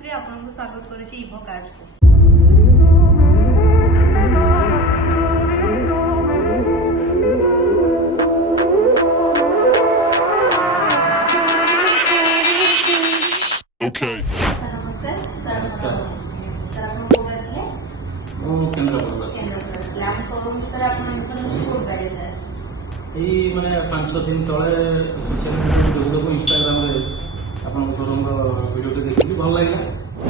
News रे आपनको स्वागत करूची इभो कार्ड को। Okay. नमस्कार सर। नमस्कार। सर आपण कोण असले? केन्द्रापड़ा लैंड शोरूम सर आपण इन्फॉर्मेशन कोड पाइले सर। यही मैंने 5-6 दिन तले सोशल मीडिया जोगदेव इंस्टाग्राम रे आपन शोरूम वीडियो देखी भल लगे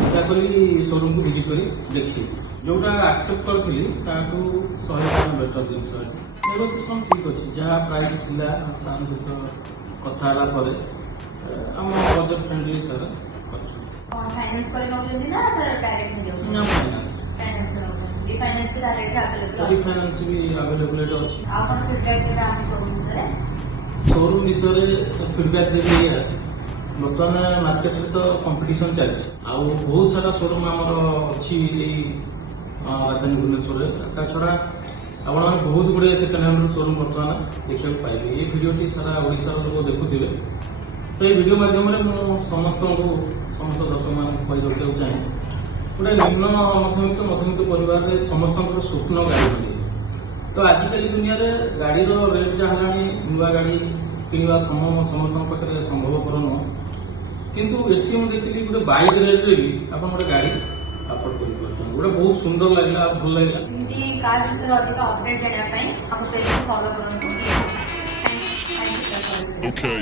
इच्छा करी शोरूम को विजिट करी देखी जोटा एक्सेप्ट करथिली ताकू 100% बेटर जिनिस नेगोसिएशन ठीक अछि जहाँ प्राइस थिला साम सहित कथा होला परे हम बजट फ्रेंडली सर फाइनेंस कर नौजन ना सर डायरेक्ट में जाऊ ना फाइनेंस फाइनेंस नौजन फाइनेंस के डायरेक्ट सभी अवेलेबल फाइनेंस भी अवेलेबल अछि आपण फीडबैक के हम शोरूम सर शोरूम विषय फीडबैक देवी बर्तमान मार्केट में तो कंपटीशन चलती आउ बहुत सारा शोरूम आमर अच्छी राजधानी भुवनेश्वर ता छड़ा आप बहुत गुड़े सेकेंड हैंड शोरूम बर्तमान देखा पाइबे ये भिडियोटी सारा ओडिशा लोक देखुवे तो ये वीडियो माध्यम समस्त दर्शक मान कही चाहे गोटे निम्न मध्यमित परिवार में समस्त स्वप्न गाड़ी मिले तो आजिकल दुनिया रे गाड़ी रेट जहाँ नुआ गाड़ी किणवा समस्त पाखे संभवपर नुह किंतु एठी मैं देखी गोटे बाइक रेट रे भी आप गोटे गाड़ी अफोर्ड कर गोटे बहुत सुंदर लगे भल लगे इनती कार विषय अधिक अपडेट जाना पई आप पेज को फॉलो करंतु। Thank you sir. Okay.